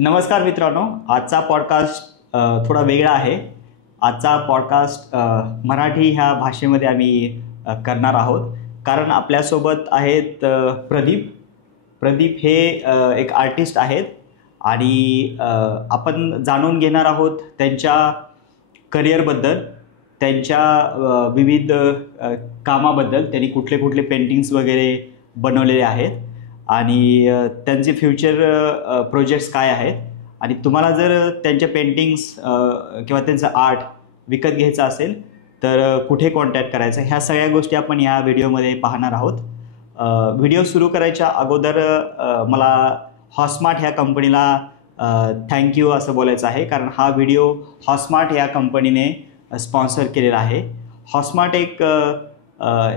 नमस्कार मित्रांनो, आजचा पॉडकास्ट थोडा वेगळा आहे. आजचा पॉडकास्ट मराठी ह्या भाषेमध्ये आम्ही करणार आहोत, कारण आपल्यासोबत आहेत प्रदीप हे एक आर्टिस्ट आहेत आणि आपण जाणून घेणार आहोत त्यांच्या करिअरबद्दल, त्यांच्या विविध कामाबद्दल. त्यांनी कुठले कुठले पेंटिंग्स वगैरे बनवलेले आहेत आणि त्यांचे फ्युचर प्रोजेक्ट्स काय आहेत. आणि तुम्हाला जर त्यांच्या पेंटिंग्स किंवा त्यांचं आर्ट विकत घ्यायचं असेल तर कुठे कॉन्टॅक्ट करायचं, ह्या सगळ्या गोष्टी आपण या व्हिडिओमध्ये पाहणार आहोत. व्हिडिओ सुरू करायच्या अगोदर मला हॉस्मार्ट ह्या कंपनीला थँक्यू असं बोलायचं आहे, कारण हा व्हिडिओ हॉस्मार्ट ह्या कंपनीने स्पॉन्सर केलेला आहे. हॉस्मार्ट एक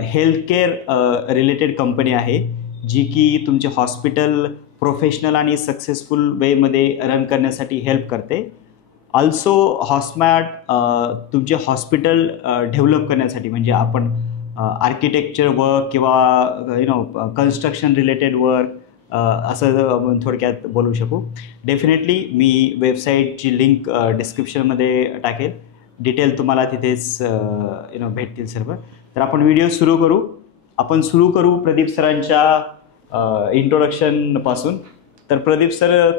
हेल्थकेअर रिलेटेड कंपनी आहे, जी की तुमचे हॉस्पिटल प्रोफेशनल आणि सक्सेसफुल वेमध्ये रन करण्यासाठी हेल्प करते. ऑल्सो हॉस्मार्ट तुमचे हॉस्पिटल डेव्हलप करण्यासाठी, म्हणजे आपण आर्किटेक्चर वर्क किंवा कन्स्ट्रक्शन रिलेटेड वर्क असं थोडक्यात बोलू शकू. डेफिनेटली मी वेबसाईटची लिंक डिस्क्रिप्शनमध्ये टाकेल. डिटेल तुम्हाला तिथेच भेटतील सर्व. तर आपण व्हिडिओ सुरू करू प्रदीप सरांच्या इंट्रोडक्शनपासून. तर प्रदीप सर,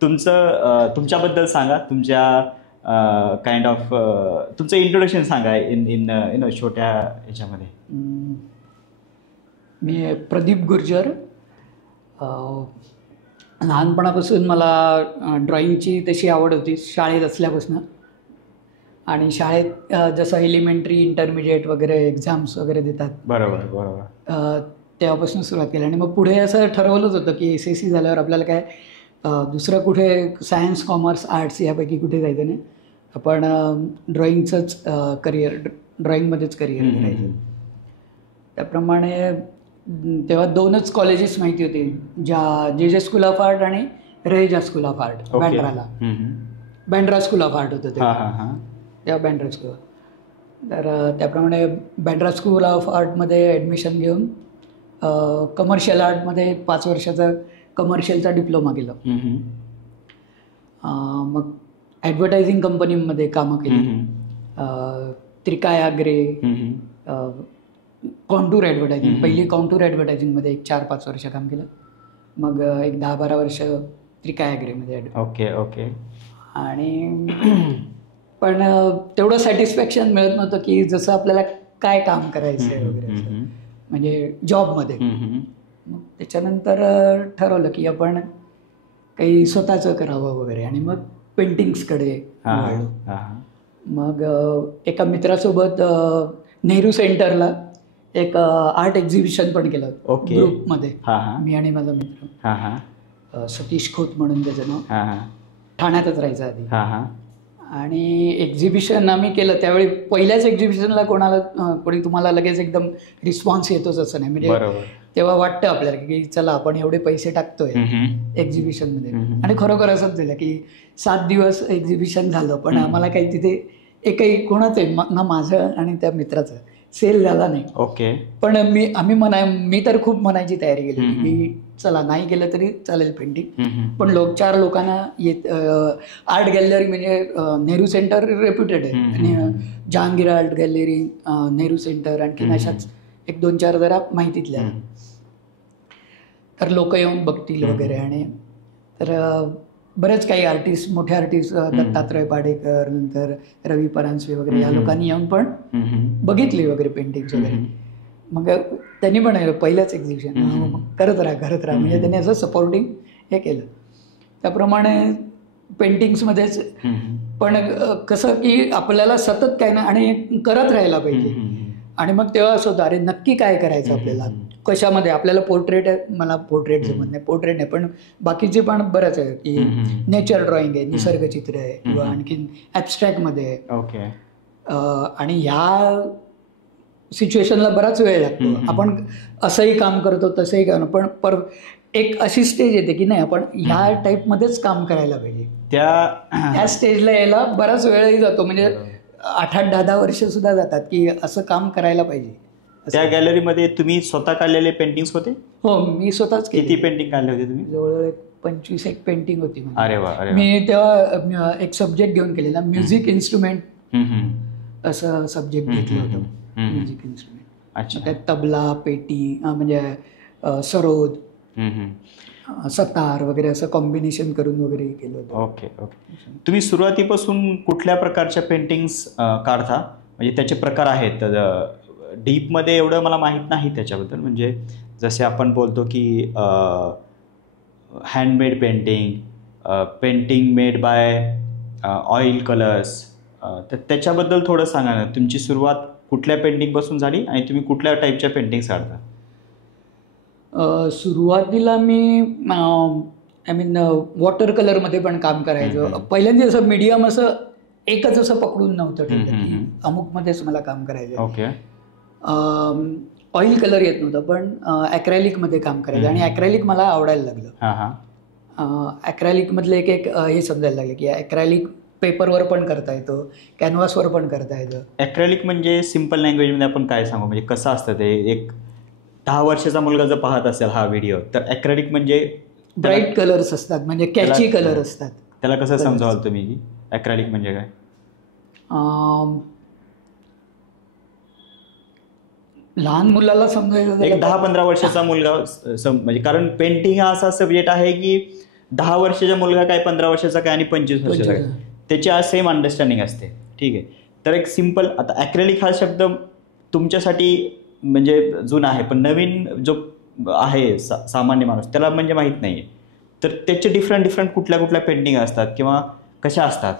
तुमच्याबद्दल सांगा, तुमच्या काइंड ऑफ तुमचं इंट्रोडक्शन सांगा इन छोट्या ह्याच्यामध्ये. मी प्रदीप गुर्जर. लहानपणापासून मला ड्रॉइंगची तशी आवड होती शाळेत असल्यापासून. आणि शाळेत जसं एलिमेंटरी, इंटरमिडिएट वगैरे एक्झाम्स वगैरे देतात, बरोबर तेव्हापासून सुरुवात केली. आणि मग पुढे असं ठरवलंच होतं की SSC झाल्यावर आपल्याला काय दुसरं कुठे सायन्स, कॉमर्स, आर्ट्स यापैकी कुठे जायचं नाही, आपण ड्रॉइंगचंच ड्रॉइंगमध्येच करिअर करायचं. त्याप्रमाणे तेव्हा 2च कॉलेजेस माहिती होती, जे स्कूल ऑफ आर्ट आणि रहेजा स्कूल ऑफ आर्ट बँड्राला. बँड्रा स्कूल ऑफ आर्ट होतं तेव्हा बँड्रा स्कूल. तर त्याप्रमाणे बँड्रा स्कूल ऑफ आर्टमध्ये ॲडमिशन घेऊन कमर्शियल आर्टमध्ये 5 वर्षाचा कमर्शियलचा डिप्लोमा केला. मग ॲडव्हर्टायझिंग कंपनीमध्ये कामं केली. त्रिकायाग्रे, कॉन्टूर ॲडव्हर्टायझिंग, पहिली कॉन्टूर ॲडव्हर्टायझिंगमध्ये एक 4-5 वर्ष काम केलं. मग एक 10-12 वर्ष त्रिकायाग्रेमध्ये. ओके. आणि पण तेवढं सॅटिस्फॅक्शन मिळत नव्हतं की जसं आपल्याला काय काम करायचं आहे वगैरे, म्हणजे जॉबमध्ये. मग त्याच्यानंतर ठरवलं की आपण काही स्वतःचं करावं वगैरे, आणि मग पेंटिंग्सकडे वळलो. मग एका मित्रासोबत नेहरू सेंटरला एक आर्ट एक्झिबिशन पण केलं ग्रुपमध्ये, मी आणि माझा मित्र सतीश खोत म्हणून त्याचं नाव, ठाण्यातच राहायचं आधी. आणि एक्झिबिशन आम्ही केलं. त्यावेळी पहिल्याच एक्झिबिशनला कोणी तुम्हाला लगेच एकदम रिस्पॉन्स येतोच असं नाही, म्हणजे तेव्हा वाटतं आपल्याला की चला आपण एवढे पैसे टाकतोय एक्झिबिशनमध्ये. आणि खरोखर असंच झालं की 7 दिवस एक्झिबिशन झालं, पण आम्हाला काही तिथे एकही कोणाचं ना माझं आणि त्या मित्राचं सेल झाला नाही. ओके. पण मी तर खूप म्हणायची तयारी केली की चला नाही केलं तरी चालेल पेंटिंग, पण 4 लोकांना आर्ट गॅलरी, म्हणजे नेहरू सेंटर रेप्युटेड आहे, आणि Jahangir art gallery, Nehru centre, आणखी अशाच 1-2-4 जरा माहितीतल्या, तर लोक येऊन बघतील वगैरे. आणि तर बरेच काही आर्टिस्ट, मोठे आर्टिस्ट, दत्तात्रय पाडेकर, नंतर रवी परांजपे वगैरे, या लोकांनी येऊन पण बघितली वगैरे पेंटिंग्स वगैरे. मग त्यांनी पण पहिलंच एक्झिबिशन करत राहा, म्हणजे त्यांनी असं सपोर्टिंग हे केलं. त्याप्रमाणे पेंटिंग्समध्येच पण कसं की आपल्याला सतत काय ना आणि करत राहायला पाहिजे. आणि मग तेव्हा असं होतं, अरे नक्की काय करायचं आपल्याला, कशामध्ये. आपल्याला पोर्ट्रेट आहे, मला पोर्ट्रेट जमत नाही, पोर्ट्रेट नाही, पण बाकीचे पण बरंच आहे की नेचर ड्रॉइंग आहे, निसर्गचित्र आहे, किंवा आणखीन ॲबस्ट्रॅक्टमध्ये आहे. आणि ह्या सिच्युएशनला बराच वेळ लागतो. आपण असंही काम करतो, तसंही करतो, पण एक अशी स्टेज येते की नाही आपण ह्या टाईपमध्येच काम करायला पाहिजे. त्या स्टेजला यायला बराच वेळही जातो, म्हणजे 8-8, 10-10 वर्ष सुद्धा जातात की असं काम करायला पाहिजे. त्या गॅलरीमध्ये तुम्ही स्वतः काढलेले पेंटिंग्स होते? हो, मी स्वतःच. किती पेंटिंग काढले होते तुम्ही? जवळजवळ 25 एक पेंटिंग होती माझी. अरे वा, अरे वा. मी तेव्हा एक सब्जेक्ट घेऊन केलेला, म्युझिक इन्स्ट्रुमेंट असं सब्जेक्ट घेतलं होतं. म्युझिक इन्स्ट्रुमेंट, अच्छा. त्यात तबला, पेटी म्हणजे सरोद, सतार वगैरे असं कॉम्बिनेशन करून वगैरे केलं होतं. Okay okay. तुम्ही सुरुवातीपासून कुठल्या प्रकारच्या पेंटिंग्स काढता, म्हणजे त्याचे प्रकार आहेत? डीपमध्ये एवढं मला माहीत नाही त्याच्याबद्दल, म्हणजे जसे आपण बोलतो की handmade painting, painting made by oil colours, तर त्याच्याबद्दल थोडं सांगा ना. तुमची सुरुवात कुठल्या पेंटिंगपासून झाली आणि तुम्ही कुठल्या टाईपच्या पेंटिंग्स काढता? सुरुवातीला मी आय मीन वॉटर कलरमध्ये पण काम करायचं. पहिल्यांदा असं मीडियम असं एकच असं पकडून नव्हतं ठेवलं की अमुकमध्येच मला काम करायचं. ओके. ऑइल कलर येत नव्हतं, पण ॲक्रेलिकमध्ये काम करायचं आणि ॲक्रेलिक मला आवडायला लागलं. ॲक्रेलिकमधलं एक हे समजायला लागलं की ॲक्रेलिक पेपरवर पण करता येतं, कॅनव्हासवर पण करता येतं. ॲक्रेलिक म्हणजे सिम्पल लँग्वेजमध्ये आपण काय सांगू, म्हणजे कसं असतं ते? एक 10 वर्षाचा मुलगा जर पाहत असेल हा व्हिडिओ, तर ॲक्रेलिक म्हणजे ब्राईट कलर्स असतात, म्हणजे कॅची कलर असतात. त्याला कसं समजावाल तुम्ही की ॲक्रेलिक म्हणजे काय? लहान मुलाला समजायचं, एक 10-15 वर्षाचा मुलगा म्हणजे, कारण पेंटिंग हा असा सब्जेक्ट आहे की 10 वर्षाचा मुलगा काय, 15 वर्षाचा काय आणि 25 वर्षाचा काय, त्याची आज सेम अंडरस्टँडिंग असते. ठीक आहे. तर एक सिम्पल, आता ॲक्रेलिक हा शब्द तुमच्यासाठी म्हणजे जुना आहे, पण नवीन जो आहे सामान्य माणूस त्याला म्हणजे माहीत नाही आहे. तर त्याचे डिफरंट कुठल्या कुठल्या पेंटिंग असतात किंवा कशा असतात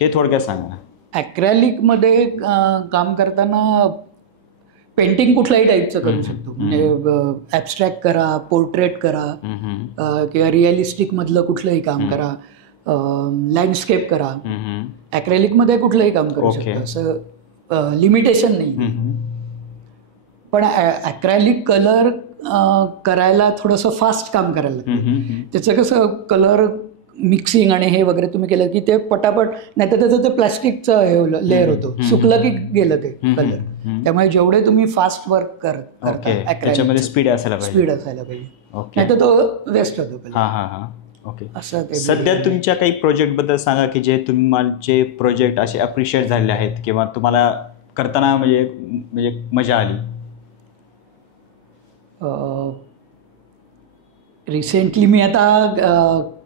हे थोडक्यात सांगा. ॲक्रेलिकमध्ये काम करताना पेंटिंग कुठल्याही टाईपचं करू शकतो, म्हणजे ॲबस्ट्रॅक्ट करा, पोर्ट्रेट करा, किंवा रिअलिस्टिकमधलं कुठलंही काम करा, लँडस्केप करा. ॲक्रेलिकमध्ये कुठलंही काम करू शकतो, असं लिमिटेशन नाही. पण ॲक्रेलिक कलर करायला थोडंसं फास्ट काम करायला लागतं. त्याचं कसं कलर मिक्सिंग आणि हे वगैरे तुम्ही केलं की ते पटापट, नाही तर त्याचं ते प्लॅस्टिकचं हे लेअर होतो, सुकलं की गेलं ते कलर. त्यामुळे जेवढे तुम्ही फास्ट वर्क करता त्याच्यामध्ये स्पीड असायला पाहिजे, नाही तर तो वेस्ट होतो. ओके. सध्या तुमच्या काही प्रोजेक्टबद्दल सांगा की जे तुमचे प्रोजेक्ट असे अप्रिशिएट झालेले आहेत किंवा तुम्हाला करताना म्हणजे मजा आली. रिसेंटली मी आता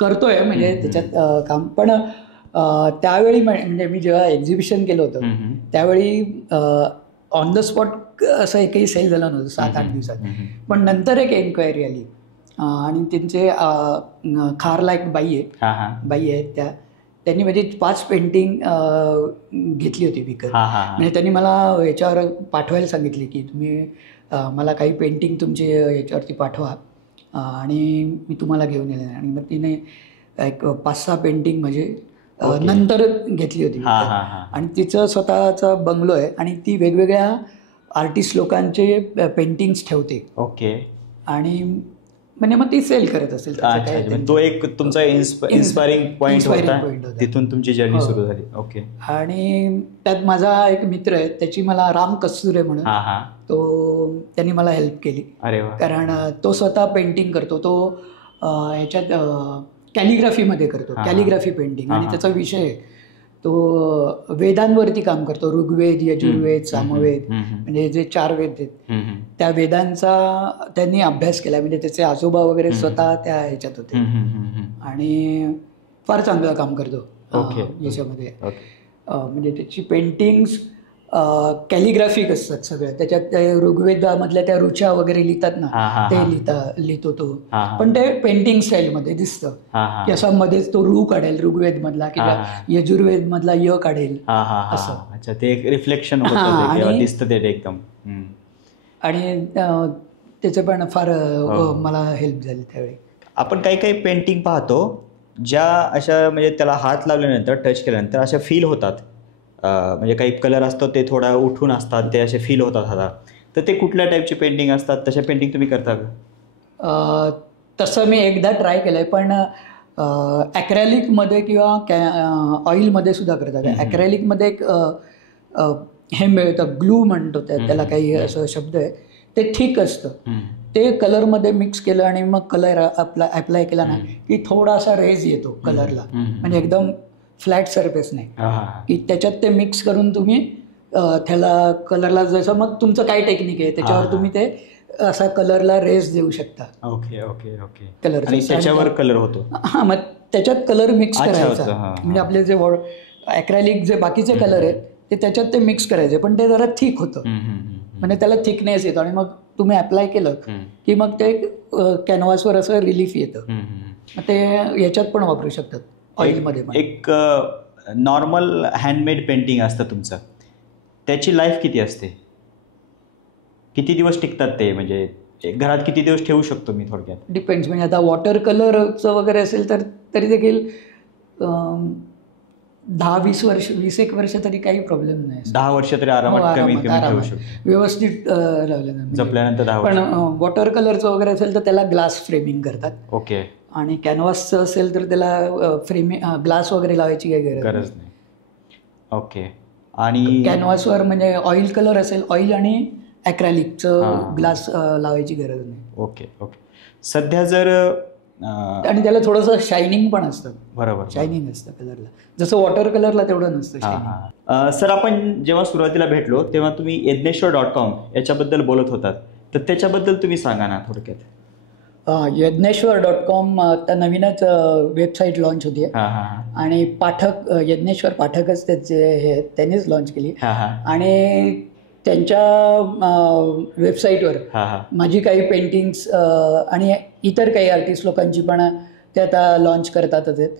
करतोय म्हणजे त्याच्यात काम, पण त्यावेळी म्हणजे मी जेव्हा एक्झिबिशन केलं होतं त्यावेळी ऑन द स्पॉट असं एकही सेल झालं नव्हतं 7-8 दिवसात. पण नंतर एक एन्क्वायरी आली आणि त्यांचे खारला एक बाई आहेत, त्यांनी म्हणजे 5 पेंटिंग घेतली होती विकत. म्हणजे त्यांनी मला याच्यावर पाठवायला सांगितली की तुम्ही मला काही पेंटिंग तुमची याच्यावरती पाठवा आणि मी तुम्हाला घेऊन येईल. आणि मग तिने एक 5-6 पेंटिंग म्हणजे नंतर घेतली होती आणि तिचं स्वतःचा बंगलो आहे आणि ती वेगवेगळ्या आर्टिस्ट लोकांचे पेंटिंग्स ठेवते. ओके. आणि म्हणजे मग ती सेल करत असेल. तो एक तुमचा इन्स्पायरिंग पॉईंट होता, तिथून तुमची जर्नी सुरू झाली. ओके. आणि त्यात माझा एक मित्र आहे, त्याची मला राम कस्तुरे म्हणून, तो त्यांनी मला हेल्प केली. अरे वा. कारण तो स्वतः पेंटिंग करतो, तो ह्याच्यात कॅलिग्राफीमध्ये करतो, कॅलिग्राफी पेंटिंग, आणि त्याचा विषय तो वेदांवरती काम करतो. ऋग्वेद, यजुर्वेद, सामवेद, म्हणजे जे 4 वेद आहेत त्या वेदांचा त्यांनी अभ्यास केला. म्हणजे त्याचे आजोबा वगैरे स्वतः त्या ह्याच्यात होते आणि फार चांगलं काम करतो याच्यामध्ये. म्हणजे त्याची पेंटिंग्स कॅलिग्राफिक असतात सगळ्या. त्याच्यात ऋग्वेदामधल्या त्या ऋचा वगैरे लिहितात ना, ते लिहितो तो, पण ते पेंटिंग स्टाईलमध्ये दिसतं की असं मध्येच तो ऋ काढेल ऋग्वेद मधला किंवा यजुर्वेद मधला य काढेल असं. अच्छा, ते एक रिफ्लेक्शन दिसतं ते एकदम. आणि त्याचं पण फार मला हेल्प झाली त्यावेळी. आपण काही पेंटिंग पाहतो ज्या अशा म्हणजे त्याला हात लावल्यानंतर, टच केल्यानंतर अशा फील होतात. म्हणजे काही कलर असतो ते थोडा उठून असतात, ते असे फील होतात हातात. तर ते कुठल्या टाईपचे पेंटिंग असतात? तशा पेंटिंग तुम्ही करता का? तसं मी एकदा ट्राय केलं आहे, पण ॲक्रेलिकमध्ये किंवा ऑइलमध्ये सुद्धा करतात. ॲक्रेलिकमध्ये एक हे मिळतं, ग्लू म्हणतो त्याला, काही असं शब्द आहे, ते ठीक असतं. ते कलरमध्ये मिक्स केलं आणि मग कलर अप्लाय केला ना की थोडासा रेज येतो कलरला, म्हणजे एकदम फ्लॅट सरफेस नाही की त्याच्यात ते मिक्स करून तुम्ही त्याला कलरला जसं मग तुमचं काय टेक्निक आहे त्याच्यावर तुम्ही ते असा कलरला रेस देऊ शकता. Okay okay okay. कलर त्याच्यावर कलर होतो. हां, मग त्याच्यात कलर मिक्स करायचा, म्हणजे आपले जे ॲक्रेलिक जे बाकीचे कलर आहेत ते त्याच्यात ते मिक्स करायचे, पण ते जरा थिक होतं, म्हणजे त्याला थिकनेस येतो आणि मग तुम्ही अप्लाय केलं की मग ते कॅनव्हासवर असं रिलीफ येतं. मग ते याच्यात पण वापरू शकतात, ऑइलमध्ये पण. एक नॉर्मल हँडमेड पेंटिंग असतं तुमचं, त्याची लाईफ किती असते? किती दिवस टिकतात ते? म्हणजे घरात किती दिवस ठेवू शकतो मी थोडक्यात? डिपेंड्स, म्हणजे आता वॉटर कलरचं वगैरे असेल तर तरी देखील 10-20 वर्ष, 21 वर्ष तरी काही प्रॉब्लेम नाही. 10 वर्ष तरी आरामात कमीत कमी ठेवू शकतो, व्यवस्थित राहिलं जपल्यानंतर 10 वर्ष. पण वॉटर कलरचं वगैरे असेल तर त्याला ग्लास फ्रेमिंग करतात. ओके. आणि कॅनव्हासचं असेल तर त्याला ग्लास वगैरे लावायची काही गरज नाही. ओके. आणि कॅनव्हासवर म्हणजे ऑइल कलर असेल, ऑइल आणि ॲक्रेलिकचं ग्लास लावायची गरज नाही. Okay okay. सध्या जर आणि त्याला थोडंसं शायनिंग पण असतं. बरोबर, शायनिंग असतं कलरला, जसं वॉटर कलरला तेवढं नसतं. सर, आपण जेव्हा सुरुवातीला भेटलो तेव्हा तुम्ही यज्ञेश्वर.com याच्याबद्दल बोलत होतात, तर त्याच्याबद्दल तुम्ही सांगा ना थोडक्यात. यज्ञेश्वर.com आता नवीनच वेबसाईट लॉन्च होती आणि पाठक यज्ञेश्वर पाठकच त्याचे त्यांनीच लॉन्च केली. आणि त्यांच्या वेबसाईटवर माझी काही पेंटिंग्स आणि इतर काही आर्टिस्ट लोकांची पण ते आता लॉन्च करतातच आहेत,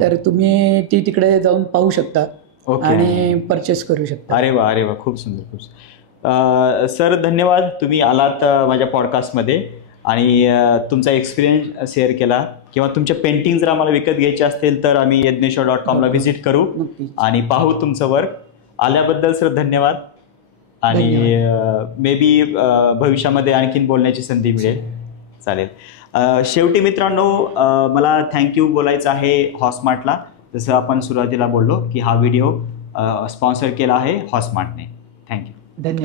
तर तुम्ही ती तिकडे जाऊन पाहू शकता आणि परचेस करू शकता. अरे वा, अरे वा, खूप सुंदर, खूप. सर, धन्यवाद, तुम्ही आलात माझ्या पॉडकास्टमध्ये आणि तुमचा एक्सपिरियन्स शेअर केला. किंवा तुमचे पेंटिंग जर आम्हाला विकत घ्यायचे असतील तर आम्ही यज्ञेश्वर.com ला व्हिजिट करू आणि पाहू तुमचं वर्क. आल्याबद्दल सर धन्यवाद. आणि मे बी भविष्यामध्ये आणखीन बोलण्याची संधी मिळेल. चालेल. शेवटी मित्रांनो, मला थँक्यू बोलायचं आहे हॉसमार्टला. जसं आपण सुरुवातीला बोललो की हा व्हिडिओ स्पॉन्सर केला आहे हॉसमार्टने. थँक्यू. धन्यवाद.